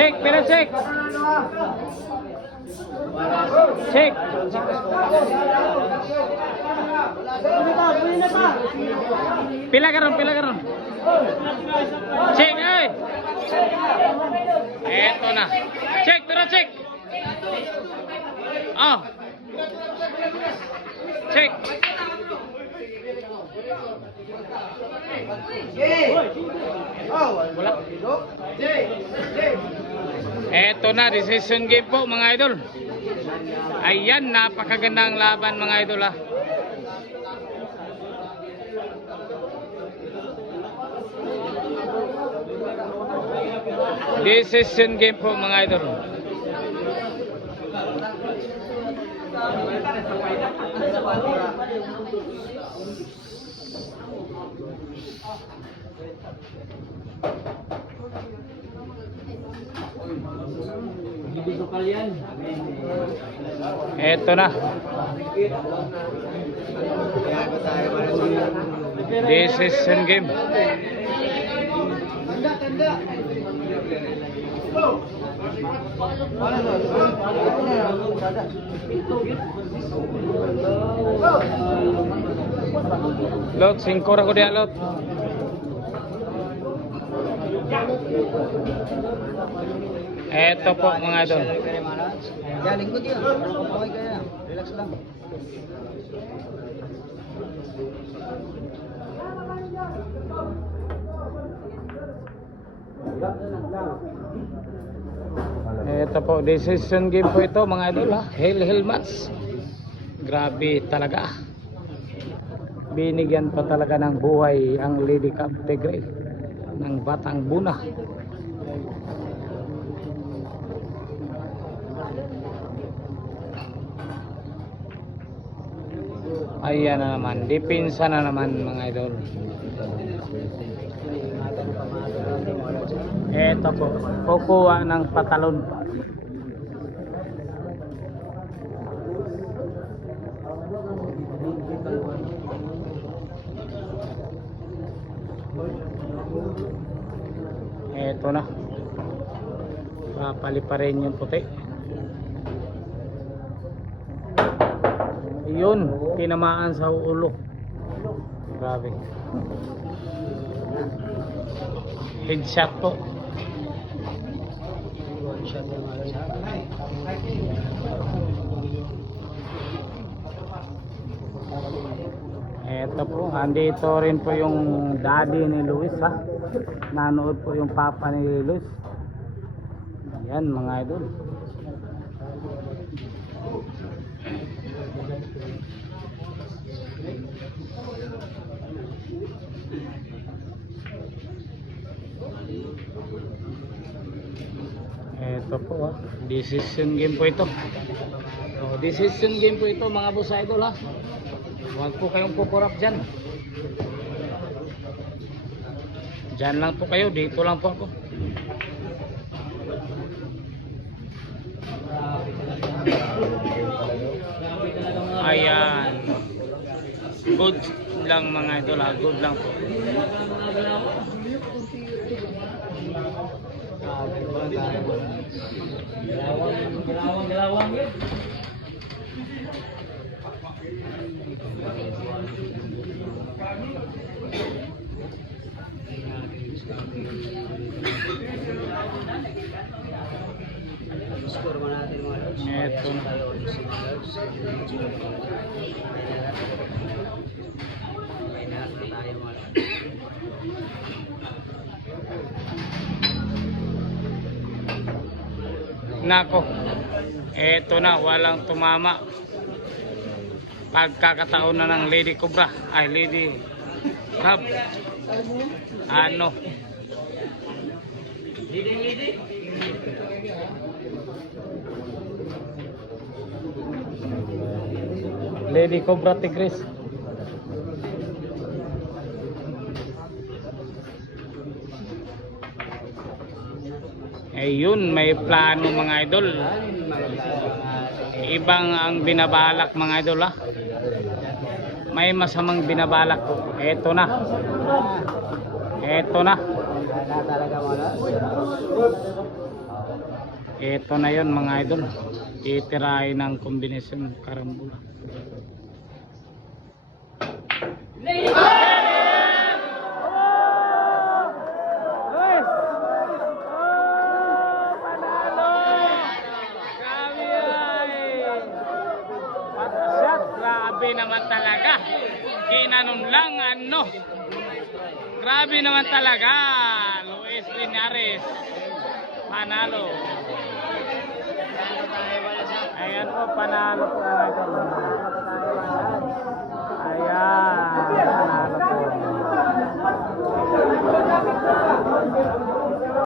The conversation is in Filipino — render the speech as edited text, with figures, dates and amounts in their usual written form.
Check, pero check. Check. Pila karon, pila karon. Check, ay. Eto na. Check, pero check. Oh. Check. Wala. Eto na, decision game po mga idol. Ayan, napakagandang laban mga idol ah. Decision game po mga idol. Eto na. Decision game. Lot, 5 ra ko diya lot. Eto po mga idol. Ya, lingkod yun. Okay kaya. Relax lang. Eto po, decision game po ito mga idol ha. Hell match. Grabe talaga. Binigyan pa talaga ng buhay ang Lady Cub Tigre ng Batang Buna. Ayan na naman, depensa na naman mga idol. Eto po, kukuha ng patalon pa. Eto na, papali pa rin yung puti. Yun, tinamaan sa ulo. Grabe. Headshot po. Eto po, andito rin po yung daddy ni Luis ha. Nanood po yung papa ni Luis. Ayan mga idol. Ito po ha, decision game po ito. So, decision game po ito mga boss idol ha. Huwag po kayong pukurap dyan. Dyan lang po kayo, dito lang po ako. Ayan. Good lang mga idol ha, good lang po. Galawang yun. Score mo natin mga lods. Eto na. Okay na tayo mga lods. Nako, eto na, walang tumama. Pagkakataon na ng Lady Cobra, ay Lady Cub. Ano? Lady Cobra Tigres. Ayun, may plano mga idol. Ibang ang binabalak mga idol ha. May masamang binabalak po. Eto na. Eto na. Talaga mga lods. Ito na yon mga idol. Itirahin ng kombinasyon karambola. Grabe naman talaga. Ginanon lang ano. Grabe naman talaga. Luis Linares. Panalo. Ayan po, panalo po mga idol. Ayan, panalo po.